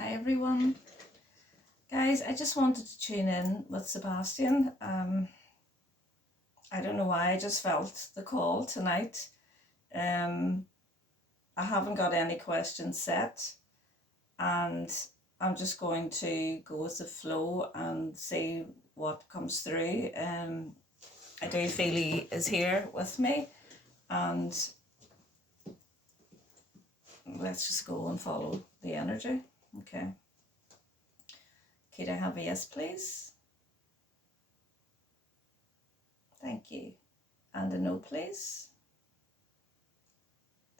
Hi everyone. Guys, I just wanted to tune in with Sebastian. I don't know why, I just felt the call tonight. I haven't got any questions set and I'm just going to go with the flow and see what comes through. I do feel he is here with me, and let's just go and follow the energy. Okay. Could I have a yes, please? Thank you. And a no, please?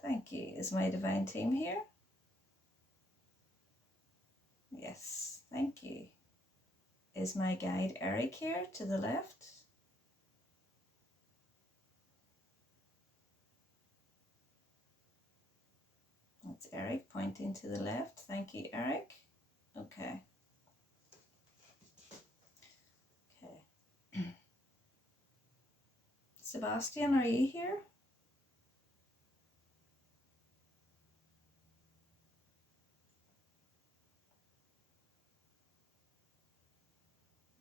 Thank you. Is my divine team here? Yes, thank you. Is my guide Eric here to the left? That's Eric pointing to the left. Thank you, Eric. Okay. Okay. Sebastian, are you here?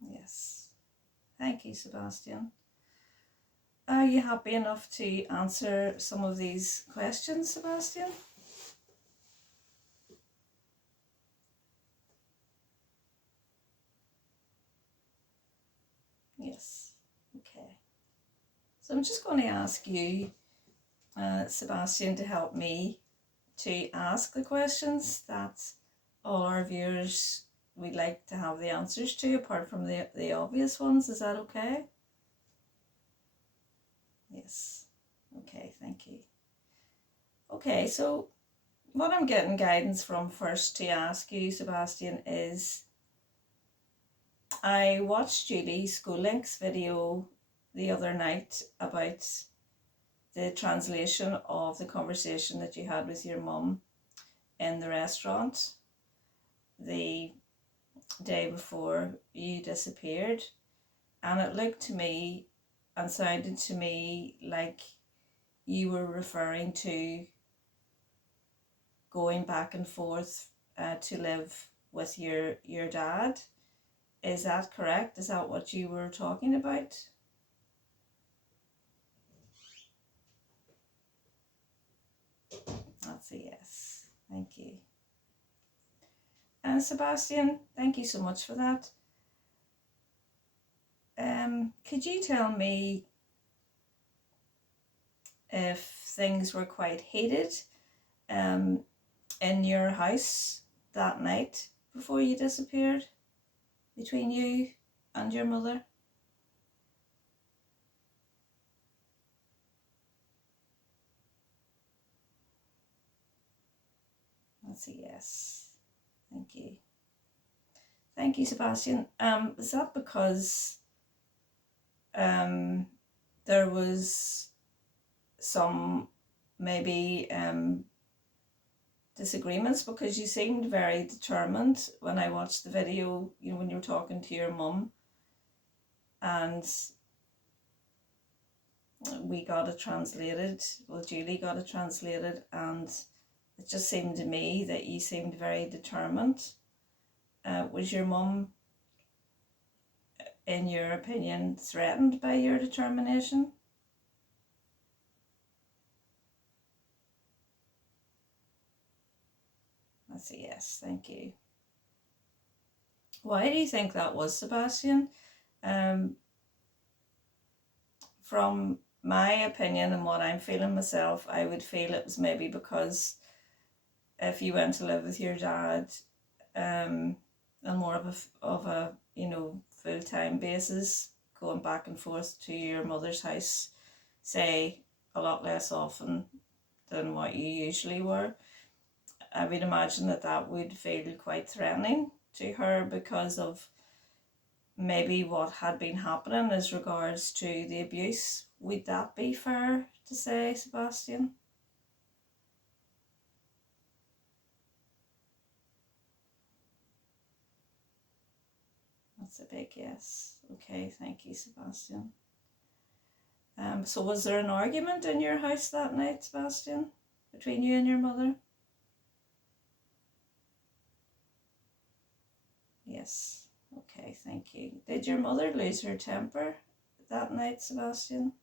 Yes. Thank you, Sebastian. Are you happy enough to answer some of these questions, Sebastian? Yes. Okay. So I'm just going to ask you, Sebastian, to help me to ask the questions that all our viewers would like to have the answers to, apart from the obvious ones. Is that okay? Yes. Okay, thank you. Okay, so what I'm getting guidance from first to ask you, Sebastian, is I watched Julie Schoolinck's video the other night about the translation of the conversation that you had with your mum in the restaurant the day before you disappeared, and it looked to me and sounded to me like you were referring to going back and forth to live with your dad. Is that correct? Is that what you were talking about? That's a yes. Thank you. And Sebastian, thank you so much for that. Could you tell me if things were quite heated in your house that night before you disappeared, between you and your mother? That's a yes. Thank you. Thank you, Sebastian. Is that because there was some maybe disagreements, because you seemed very determined when I watched the video, you know, when you were talking to your mum, and we got it translated, well, Julie got it translated, and it just seemed to me that you seemed very determined. Was your mum, in your opinion, threatened by your determination? That's a yes, thank you. Why do you think that was, Sebastian? From my opinion and what I'm feeling myself, I would feel it was maybe because if you went to live with your dad on more of a you know, full-time basis, going back and forth to your mother's house, say, a lot less often than what you usually were, I would imagine that that would feel quite threatening to her because of maybe what had been happening as regards to the abuse. Would that be fair to say, Sebastian? That's a big yes. Okay, thank you, Sebastian. So was there an argument in your house that night, Sebastian, between you and your mother? thank you. Did your mother lose her temper that night, Sebastian?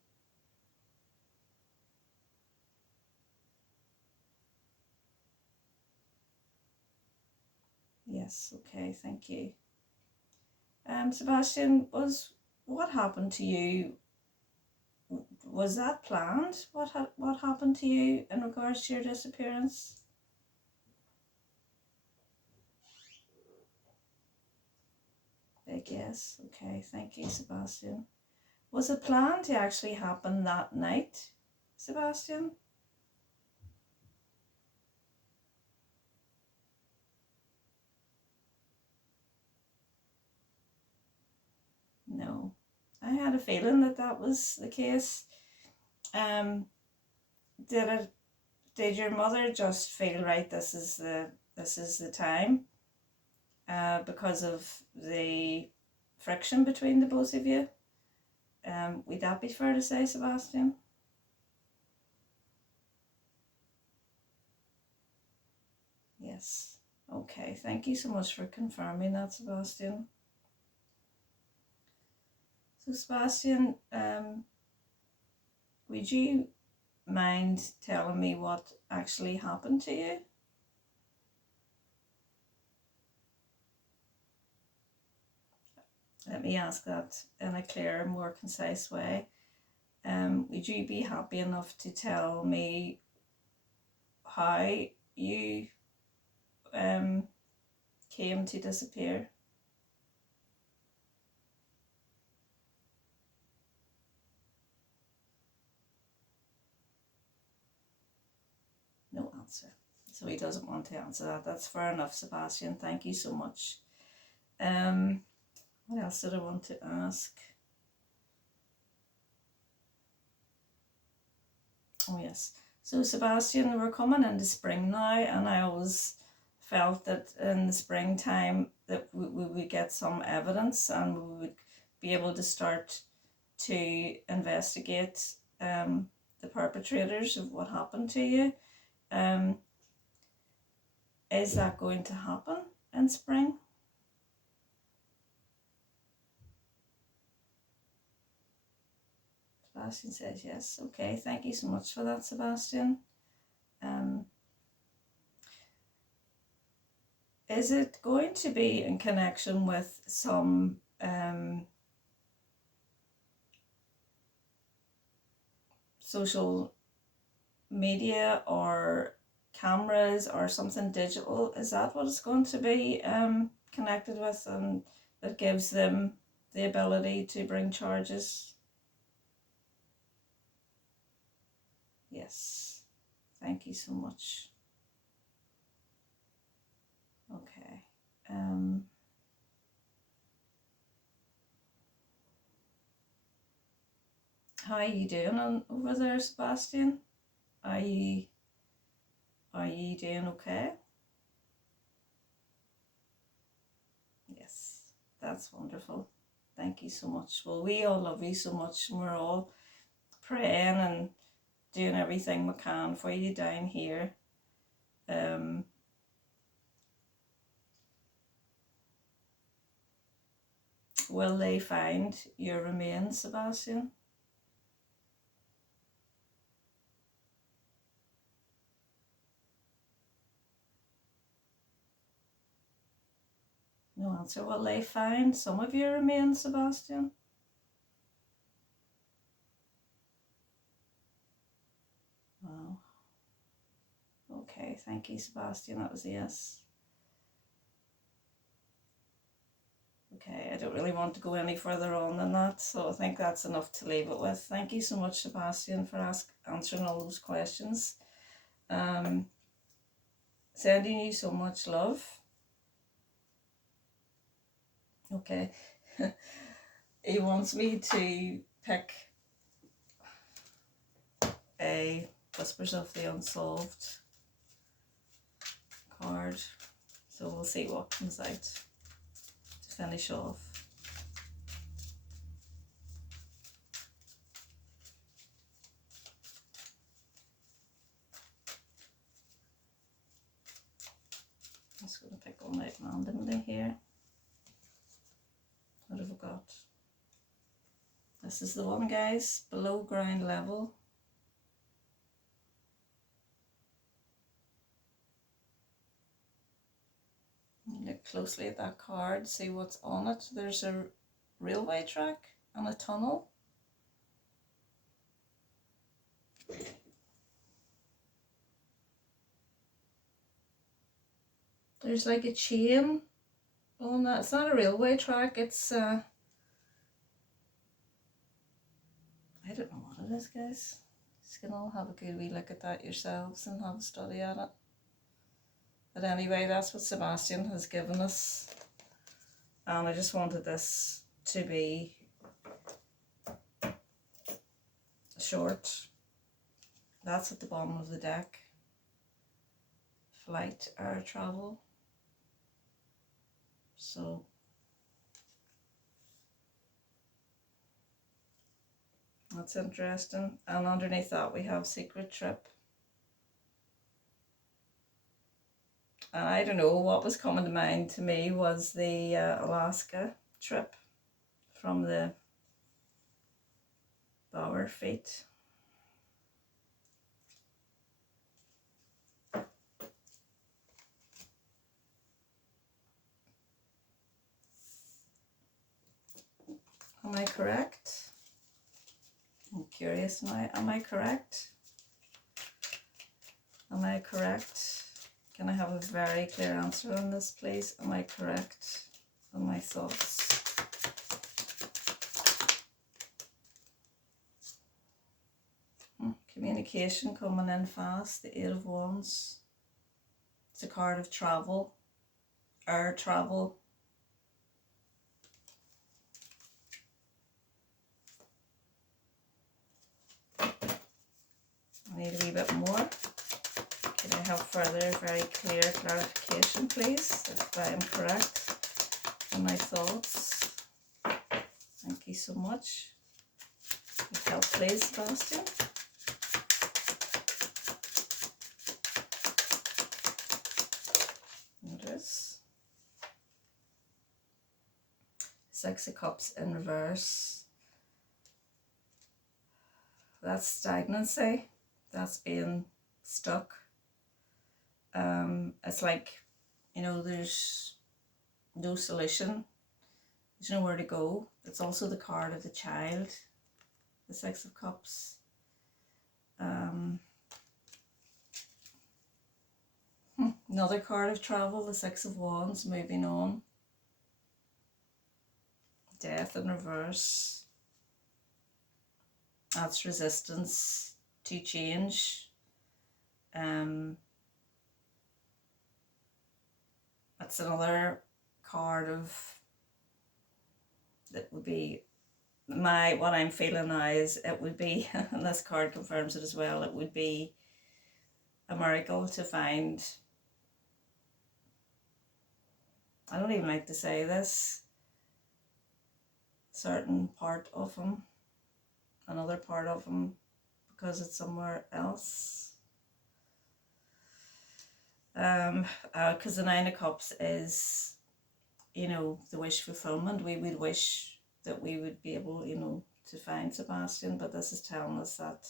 Yes, okay, thank you. Sebastian, what happened to you? Was that planned? What happened to you in regards to your disappearance? Big yes. Okay, thank you, Sebastian. Was it planned to actually happen that night, Sebastian? No. I had a feeling that that was the case. Um, did your mother just feel, right, this is the time, because of the friction between the both of you? Would that be fair to say, Sebastian? Yes. Okay, thank you so much for confirming that, Sebastian. So, Sebastian, would you mind telling me what actually happened to you? Let me ask that in a clearer, more concise way. Would you be happy enough to tell me how you came to disappear? No answer. So he doesn't want to answer that. That's fair enough, Sebastian. Thank you so much. What else did I want to ask? Oh yes. So Sebastian, we're coming into spring now, and I always felt that in the springtime that we would get some evidence and we would be able to start to investigate the perpetrators of what happened to you. Is that going to happen in spring? Sebastian says yes. Okay, thank you so much for that, Sebastian. Is it going to be in connection with some social media or cameras or something digital? Is that what it's going to be connected with, and that gives them the ability to bring charges? Yes, thank you so much. Okay. How are you doing over there, Sebastian? Are you doing okay? Yes, that's wonderful. Thank you so much. Well, we all love you so much, and we're all praying and doing everything we can for you down here. Will they find your remains, Sebastian? No answer. Will they find some of your remains, Sebastian? Wow. Okay, thank you, Sebastian. That was a yes. Okay, I don't really want to go any further on than that, so I think that's enough to leave it with. Thank you so much, Sebastian, for answering all those questions. Sending you so much love. Okay. He wants me to pick a Whispers of the Unsolved card, so we'll see what comes out to finish off. I'm just going to pick one out randomly here. What have we got? This is the one, guys, below ground level. Look closely at that card, see what's on it. There's a railway track and a tunnel. There's like a chain on that. It's not a railway track, it's I don't know what it is, guys. You can all have a good wee look at that yourselves and have a study at it. But anyway, that's what Sebastian has given us. And I just wanted this to be short. That's at the bottom of the deck. Flight, air travel. So that's interesting. And underneath that we have secret trip. And I don't know, what was coming to mind to me was the Alaska trip from the Bower feet. Am I correct? I'm curious now. Am I correct? Am I correct? Can I have a very clear answer on this, please? Am I correct on my thoughts? Communication coming in fast. The Eight of Wands. It's a card of travel. Air travel. I need a wee bit more. Could I have further very clear clarification, please, if I am correct in my thoughts? Thank you so much. Your help, please, Sebastian. Notice. Six of Cups in reverse. That's stagnancy. That's being stuck. It's like, you know, there's no solution. There's nowhere to go. It's also the card of the child, the Six of Cups. Another card of travel, the Six of Wands, moving on. Death in reverse. That's resistance to change. That's another card of, that would be what I'm feeling now is it would be, and this card confirms it as well, it would be a miracle to find, I don't even like to say this, certain part of him, another part of him, because it's somewhere else. Because the Nine of Cups is, you know, the wish fulfillment. We would wish that we would be able, you know, to find Sebastian, but this is telling us that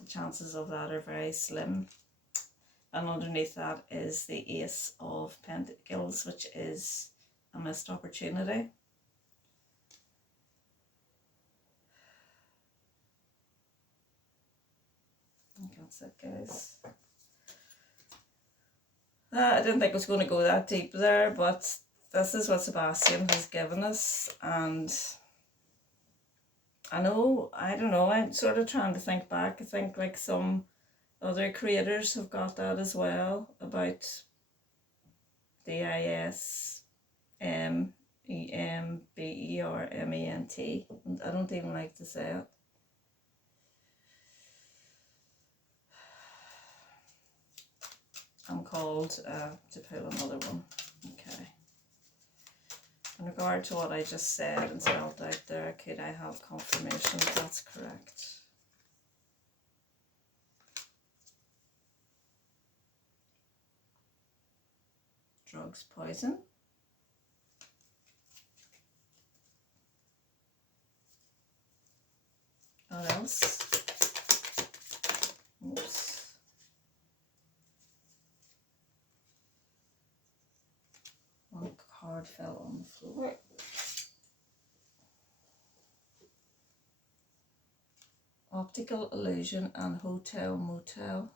the chances of that are very slim. And underneath that is the Ace of Pentacles, which is a missed opportunity. I think that's it, guys. I didn't think I was going to go that deep there, but this is what Sebastian has given us, and I don't know, I'm sort of trying to think back. I think like some other creators have got that as well, about DISEMBERMENT. I don't even like to say it. I'm called to pull another one. Okay. In regard to what I just said and spelled out there, could I have confirmation if that's correct? Drugs, poison. this. Oops. One card fell on the floor. Optical illusion and hotel motel.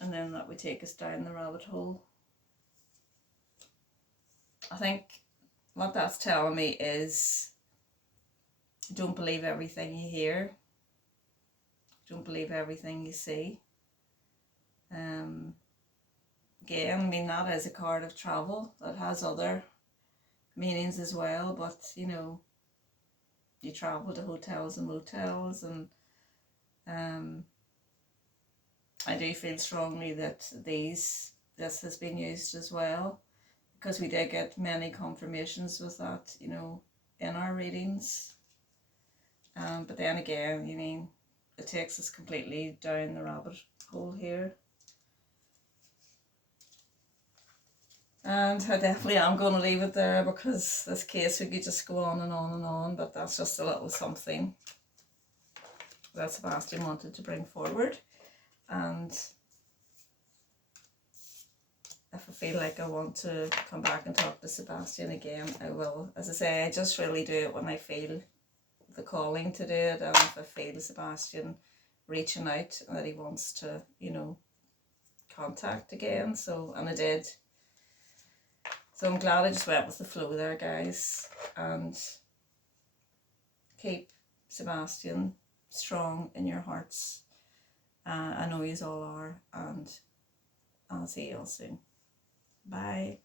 And then that would take us down the rabbit hole. I think what that's telling me is don't believe everything you hear. Don't believe everything you see. Again, I mean, that is a card of travel that has other meanings as well, but you know, you travel to hotels and motels, and I do feel strongly that this has been used as well, because we did get many confirmations with that, you know, in our readings. But then again, you mean, it takes us completely down the rabbit hole here. And I definitely am going to leave it there, because this case we could just go on and on and on, but that's just a little something that Sebastian wanted to bring forward. And if I feel like I want to come back and talk to Sebastian again, I will. As I say, I just really do it when I feel the calling to do it, and if I feel Sebastian reaching out and that he wants to, you know, contact again. So, and I did. So I'm glad I just went with the flow there, guys. And keep Sebastian strong in your hearts. I know yous all are, and I'll see you all soon. Bye.